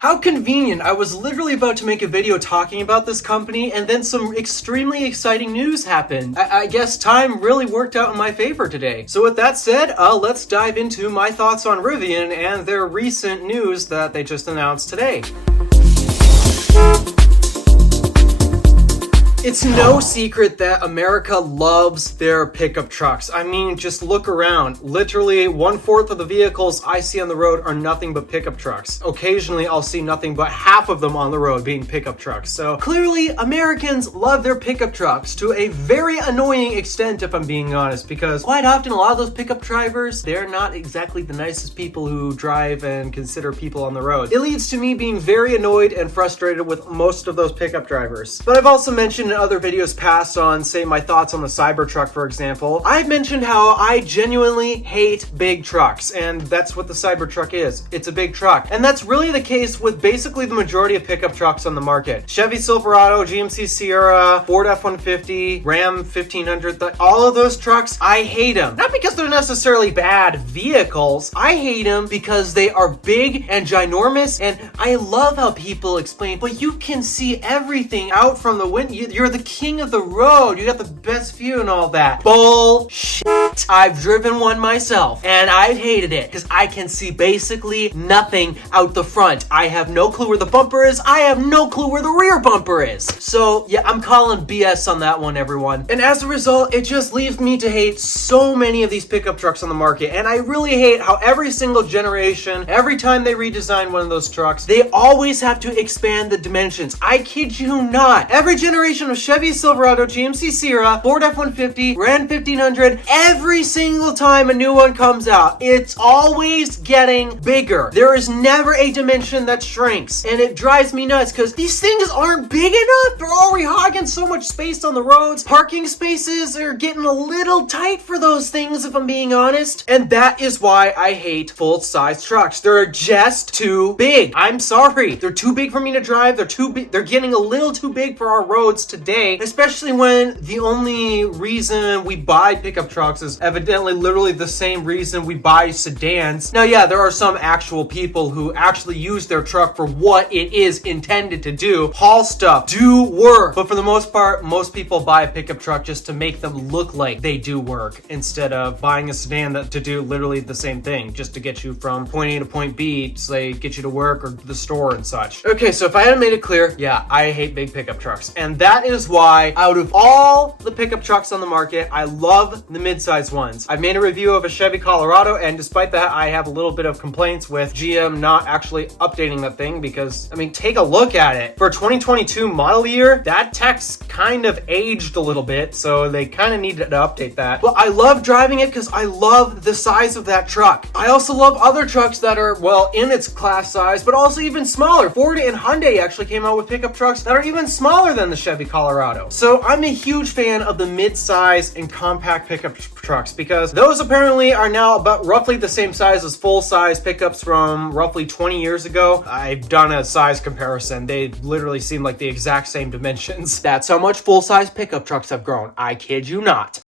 How convenient. I was literally about to make a video talking about this company and then some extremely exciting news happened. I guess time really worked out in my favor today. So with that said, let's dive into my thoughts on Rivian and their recent news that they just announced today. It's no secret that America loves their pickup trucks. I mean, just look around. Literally 1/4 of the vehicles I see on the road are nothing but pickup trucks. Occasionally, I'll see nothing but half of them on the road being pickup trucks. So clearly, Americans love their pickup trucks to a very annoying extent, if I'm being honest, because quite often a lot of those pickup drivers, they're not exactly the nicest people who drive and consider people on the road. It leads to me being very annoyed and frustrated with most of those pickup drivers. But I've also mentioned in other videos past on, say, my thoughts on the Cybertruck, for example, I've mentioned how I genuinely hate big trucks, and that's what the Cybertruck is. It's a big truck. And that's really the case with basically the majority of pickup trucks on the market. Chevy Silverado, GMC Sierra, Ford F-150, Ram 1500, all of those trucks, I hate them. Not because they're necessarily bad vehicles, I hate them because they are big and ginormous, and I love how people explain, but you can see everything out from the window. You're the king of the road. You got the best view and all that. Bullshit. I've driven one myself and I've hated it because I can see basically nothing out the front. I have no clue where the bumper is. I have no clue where the rear bumper is. So yeah, I'm calling BS on that one, everyone. And as a result, it just leaves me to hate so many of these pickup trucks on the market. And I really hate how every single generation, every time they redesign one of those trucks, they always have to expand the dimensions. I kid you not. Every generation of Chevy Silverado, GMC Sierra, Ford F-150, Ram 1500, every single time a new one comes out, it's always getting bigger. There is never a dimension that shrinks, and it drives me nuts because these things aren't big enough. They're already hogging so much space on the roads. Parking spaces are getting a little tight for those things, if I'm being honest, and that is why I hate full-size trucks. They're just too big. I'm sorry. They're too big for me to drive. They're too big. They're getting a little too big for our roads today, especially when the only reason we buy pickup trucks is evidently literally the same reason we buy sedans. Now, yeah, there are some actual people who actually use their truck for what it is intended to do, haul stuff, do work. But for the most part, most people buy a pickup truck just to make them look like they do work instead of buying a sedan to do literally the same thing, just to get you from point A to point B, say get you to work or the store and such. Okay, so if I hadn't made it clear, yeah, I hate big pickup trucks. And that is why out of all the pickup trucks on the market, I love the mid-size ones. I've made a review of a Chevy Colorado, and despite that, I have a little bit of complaints with GM not actually updating that thing because, I mean, take a look at it. For a 2022 model year, that text kind of aged a little bit, so they kind of needed to update that. But I love driving it because I love the size of that truck. I also love other trucks that are, well, in its class size, but also even smaller. Ford and Hyundai actually came out with pickup trucks that are even smaller than the Chevy Colorado. So I'm a huge fan of the mid-size and compact pickup trucks because those apparently are now about roughly the same size as full-size pickups from roughly 20 years ago. I've done a size comparison. They literally seem like the exact same dimensions. That's how much full-size pickup trucks have grown. I kid you not.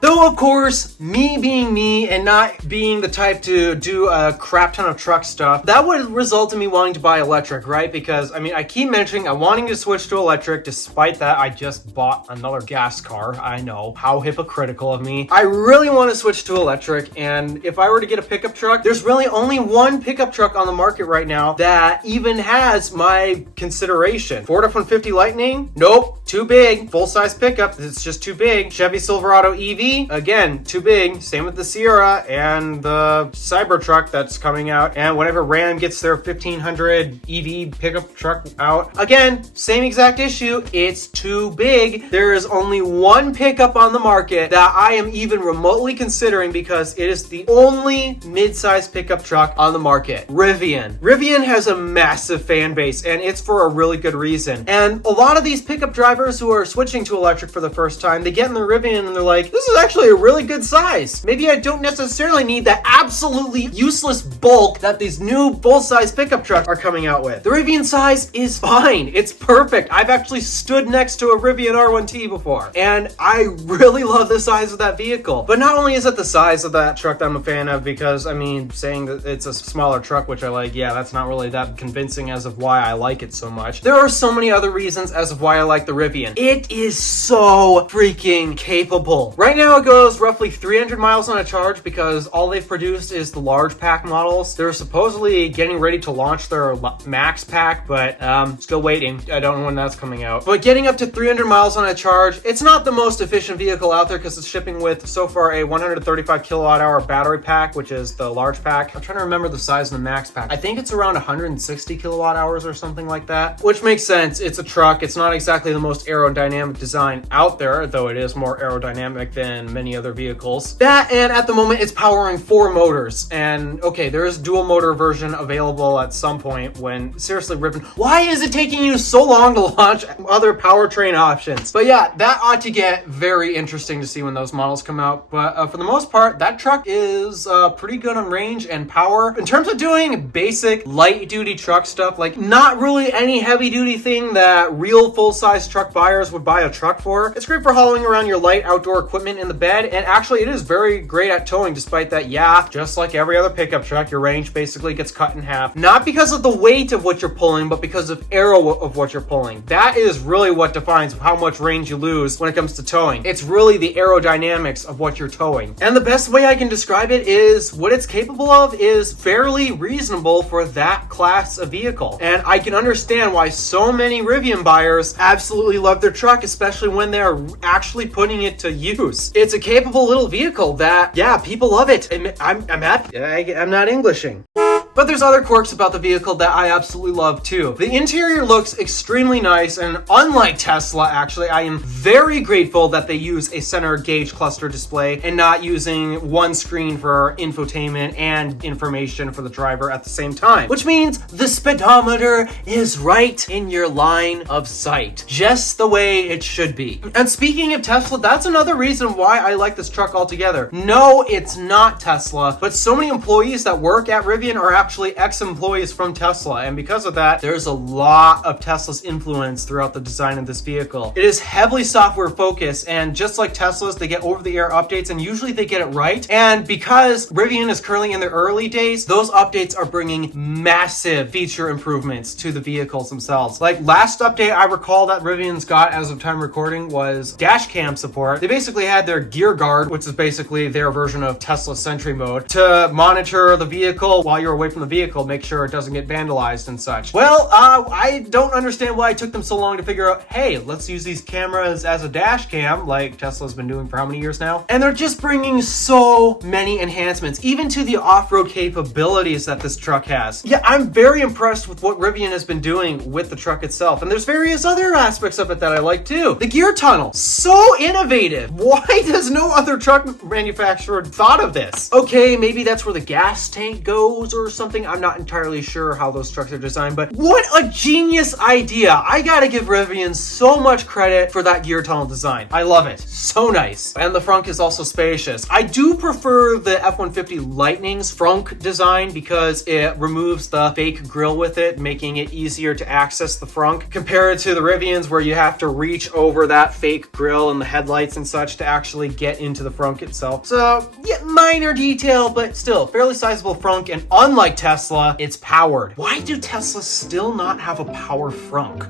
Though, of course, me being me and not being the type to do a crap ton of truck stuff, that would result in me wanting to buy electric, right? Because, I mean, I keep mentioning I'm wanting to switch to electric. Despite that, I just bought another gas car. I know, how hypocritical of me. I really want to switch to electric, and if I were to get a pickup truck, there's really only one pickup truck on the market right now that even has my consideration. Ford F-150 Lightning? Nope, too big. Full-size pickup, it's just too big. Chevy Silverado EV? Again, too big. Same with the Sierra and the Cybertruck that's coming out. And whenever Ram gets their 1500 EV pickup truck out, again, same exact issue. It's too big. There is only one pickup on the market that I am even remotely considering because it is the only mid-size pickup truck on the market. Rivian. Rivian has a massive fan base, and it's for a really good reason. And a lot of these pickup drivers who are switching to electric for the first time, they get in the Rivian and they're like, this is actually actually a really good size. Maybe I don't necessarily need that absolutely useless bulk that these new full-size pickup trucks are coming out with. The Rivian size is fine. It's perfect. I've actually stood next to a Rivian R1T before, and I really love the size of that vehicle. But not only is it the size of that truck that I'm a fan of, because I mean, saying that it's a smaller truck, which I like, yeah, that's not really that convincing as of why I like it so much. There are so many other reasons as of why I like the Rivian. It is so freaking capable. Right now it goes roughly 300 miles on a charge because all they've produced is the large pack models. They're supposedly getting ready to launch their max pack, but still waiting. I don't know when that's coming out. But getting up to 300 miles on a charge, it's not the most efficient vehicle out there because it's shipping with so far a 135 kilowatt hour battery pack, which is the large pack. I'm trying to remember the size of the max pack. I think it's around 160 kilowatt hours or something like that, which makes sense. It's a truck. It's not exactly the most aerodynamic design out there, though it is more aerodynamic than many other vehicles. That, and at the moment it's powering 4 motors. And okay, there is dual motor version available at some point when, seriously, Rivian, why is it taking you so long to launch other powertrain options? But yeah, that ought to get very interesting to see when those models come out. But for the most part, that truck is pretty good on range and power. In terms of doing basic light duty truck stuff, like not really any heavy duty thing that real full-size truck buyers would buy a truck for. It's great for hauling around your light outdoor equipment in the bed, and actually it is very great at towing, despite that, yeah, just like every other pickup truck, your range basically gets cut in half. Not because of the weight of what you're pulling, but because of aero of what you're pulling. That is really what defines how much range you lose when it comes to towing. It's really the aerodynamics of what you're towing. And the best way I can describe it is what it's capable of is fairly reasonable for that class of vehicle. And I can understand why so many Rivian buyers absolutely love their truck, especially when they're actually putting it to use. It's a capable little vehicle that, yeah, people love it. I'm happy. I'm not Englishing. But there's other quirks about the vehicle that I absolutely love too. The interior looks extremely nice, and unlike Tesla, actually, I am very grateful that they use a center gauge cluster display and not using one screen for infotainment and information for the driver at the same time. Which means the speedometer is right in your line of sight, just the way it should be. And speaking of Tesla, that's another reason why I like this truck altogether. No, it's not Tesla, but so many employees that work at Rivian are actually ex-employees from Tesla, and because of that, there's a lot of Tesla's influence throughout the design of this vehicle. It is heavily software focused, and just like Tesla's, they get over-the-air updates, and usually they get it right. And because Rivian is currently in their early days, those updates are bringing massive feature improvements to the vehicles themselves. Like last update I recall that Rivian's got as of time recording was dash cam support. They basically had their gear guard, which is basically their version of Tesla Sentry mode, to monitor the vehicle while you're away from the vehicle, make sure it doesn't get vandalized and such. Well, I don't understand why it took them so long to figure out, hey, let's use these cameras as a dash cam, like Tesla's been doing for how many years now? And they're just bringing so many enhancements, even to the off-road capabilities that this truck has. Yeah, I'm very impressed with what Rivian has been doing with the truck itself, and there's various other aspects of it that I like too. The gear tunnel, so innovative. Why does no other truck manufacturer thought of this? Okay, maybe that's where the gas tank goes or something. I'm not entirely sure how those trucks are designed, but what a genius idea. I gotta give Rivian so much credit for that gear tunnel design. I love it. So nice. And the frunk is also spacious. I do prefer the F-150 Lightning's frunk design because it removes the fake grille with it, making it easier to access the frunk compared to the Rivians where you have to reach over that fake grille and the headlights and such to actually get into the frunk itself. So yeah, minor detail, but still fairly sizable frunk, and unlike Tesla, it's powered. Why do Teslas still not have a power frunk?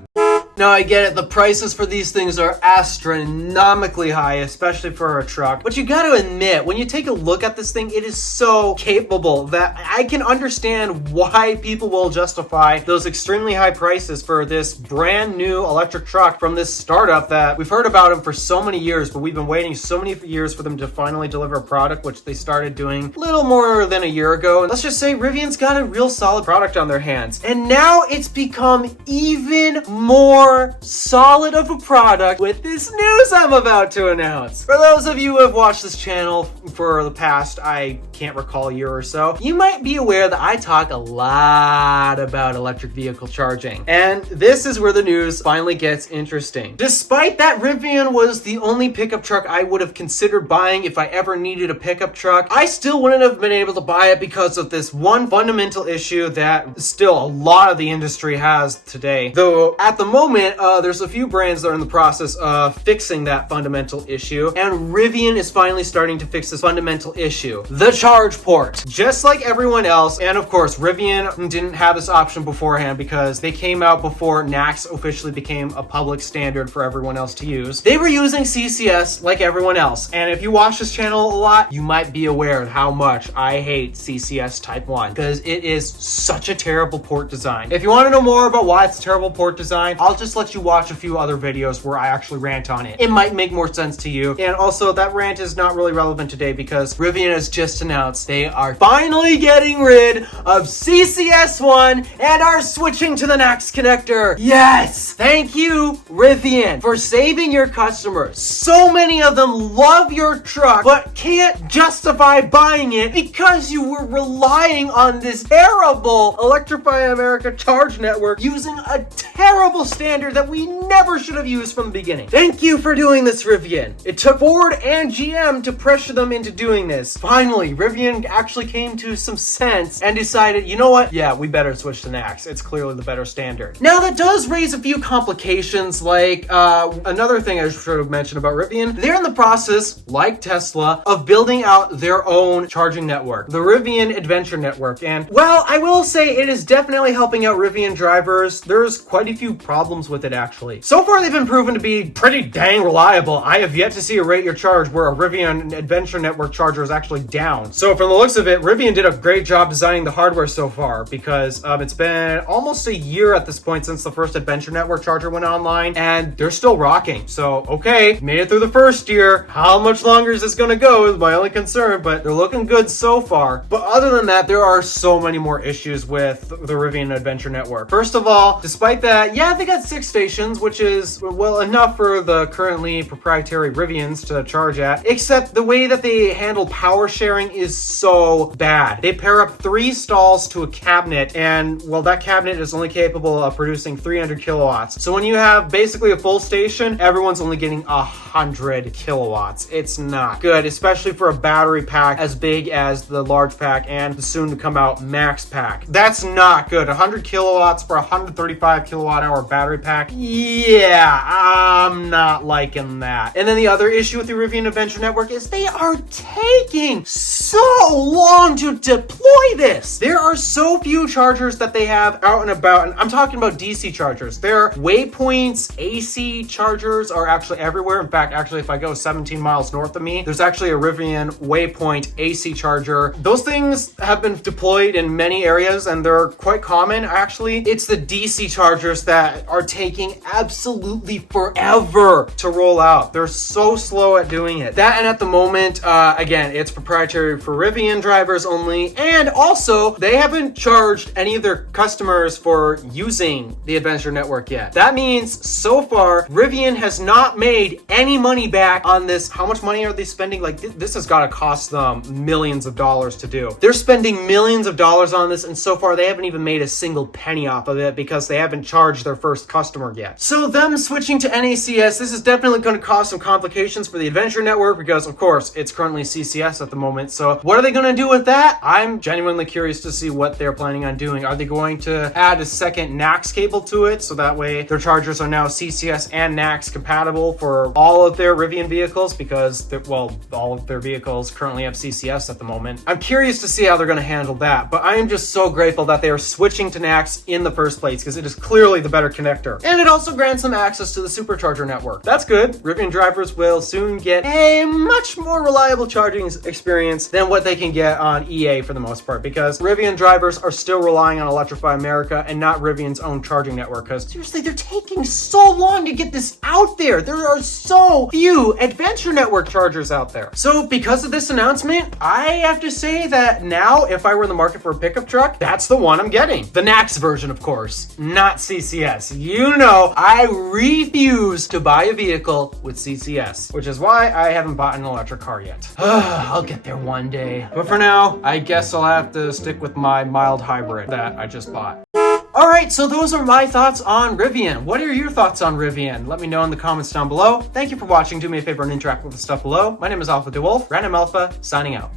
Now, I get it, the prices for these things are astronomically high, especially for a truck. But you gotta admit, when you take a look at this thing, it is so capable that I can understand why people will justify those extremely high prices for this brand new electric truck from this startup that we've heard about them for so many years, but we've been waiting so many years for them to finally deliver a product, which they started doing a little more than a year ago. And let's just say Rivian's got a real solid product on their hands. And now it's become even more solid of a product with this news I'm about to announce. For those of you who have watched this channel for the past, I can't recall a year or so, you might be aware that I talk a lot about electric vehicle charging. And this is where the news finally gets interesting. Despite that Rivian was the only pickup truck I would have considered buying if I ever needed a pickup truck, I still wouldn't have been able to buy it because of this one fundamental issue that still a lot of the industry has today. Though at the moment, there's a few brands that are in the process of fixing that fundamental issue, and Rivian is finally starting to fix this fundamental issue: the charge port. Just like everyone else, and of course, Rivian didn't have this option beforehand because they came out before NACS officially became a public standard for everyone else to use. They were using CCS like everyone else, and if you watch this channel a lot, you might be aware of how much I hate CCS Type 1 because it is such a terrible port design. If you want to know more about why it's a terrible port design, I'll just let you watch a few other videos where I actually rant on it. It might make more sense to you. And also, that rant is not really relevant today because Rivian has just announced they are finally getting rid of CCS1 and are switching to the NACS connector. Yes! Thank you, Rivian, for saving your customers. So many of them love your truck but can't justify buying it because you were relying on this terrible Electrify America charge network using a terrible standard that we never should have used from the beginning. Thank you for doing this, Rivian. It took Ford and GM to pressure them into doing this. Finally, Rivian actually came to some sense and decided, you know what? Yeah, we better switch to NACS. It's clearly the better standard. Now, that does raise a few complications, like another thing I should have mentioned about Rivian. They're in the process, like Tesla, of building out their own charging network, the Rivian Adventure Network. And, well, I will say it is definitely helping out Rivian drivers. There's quite a few problems with it, actually. So far, they've been proven to be pretty dang reliable. I have yet to see a rate your charge where a Rivian Adventure Network charger is actually down. So from the looks of it, Rivian did a great job designing the hardware so far because it's been almost a year at this point since the first Adventure Network charger went online, and they're still rocking. So, okay, made it through the first year. How much longer is this gonna go is my only concern, but they're looking good so far. But other than that, there are so many more issues with the Rivian Adventure Network. First of all, despite that, yeah, they got 6 stations, which is, well, enough for the currently proprietary Rivians to charge at, except the way that they handle power sharing is so bad. They pair up 3 stalls to a cabinet, and, well, that cabinet is only capable of producing 300 kilowatts. So when you have basically a full station, everyone's only getting 100 kilowatts. It's not good, especially for a battery pack as big as the large pack and the soon to come out max pack. That's not good. 100 kilowatts for a 135 kilowatt hour battery pack? Yeah, I'm not liking that. And then the other issue with the Rivian Adventure Network is they are taking so long to deploy this. There are so few chargers that they have out and about, and I'm talking about DC chargers. Their Waypoints AC chargers are actually everywhere. In fact, actually, if I go 17 miles north of me, there's actually a Rivian Waypoint AC charger. Those things have been deployed in many areas, and they're quite common, actually. It's the DC chargers that are taking absolutely forever to roll out. They're so slow at doing it. That, and at the moment, again, it's proprietary for Rivian drivers only, and also, they haven't charged any of their customers for using the Adventure Network yet. That means, so far, Rivian has not made any money back on this. How much money are they spending? Like, this has got to cost them millions of dollars to do. They're spending millions of dollars on this, and so far, they haven't even made a single penny off of it because they haven't charged their first customer yet. So them switching to NACS, this is definitely going to cause some complications for the Adventure Network because, of course, it's currently CCS at the moment. So what are they going to do with that? I'm genuinely curious to see what they're planning on doing. Are they going to add a second NACS cable to it so that way their chargers are now CCS and NACS compatible for all of their Rivian vehicles because, well, all of their vehicles currently have CCS at the moment. I'm curious to see how they're going to handle that, but I am just so grateful that they are switching to NACS in the first place because it is clearly the better connector. And it also grants them access to the supercharger network. That's good. Rivian drivers will soon get a much more reliable charging experience than what they can get on EA for the most part because Rivian drivers are still relying on Electrify America and not Rivian's own charging network because seriously, they're taking so long to get this out there. There are so few Adventure Network chargers out there. So because of this announcement, I have to say that now if I were in the market for a pickup truck, that's the one I'm getting. The NACS version, of course, not CCS. You know, I refuse to buy a vehicle with CCS, which is why I haven't bought an electric car yet. I'll get there one one day. But for now, I guess I'll have to stick with my mild hybrid that I just bought. Alright, so those are my thoughts on Rivian. What are your thoughts on Rivian? Let me know in the comments down below. Thank you for watching. Do me a favor and interact with the stuff below. My name is Alpha DeWolf, Random Alpha, signing out.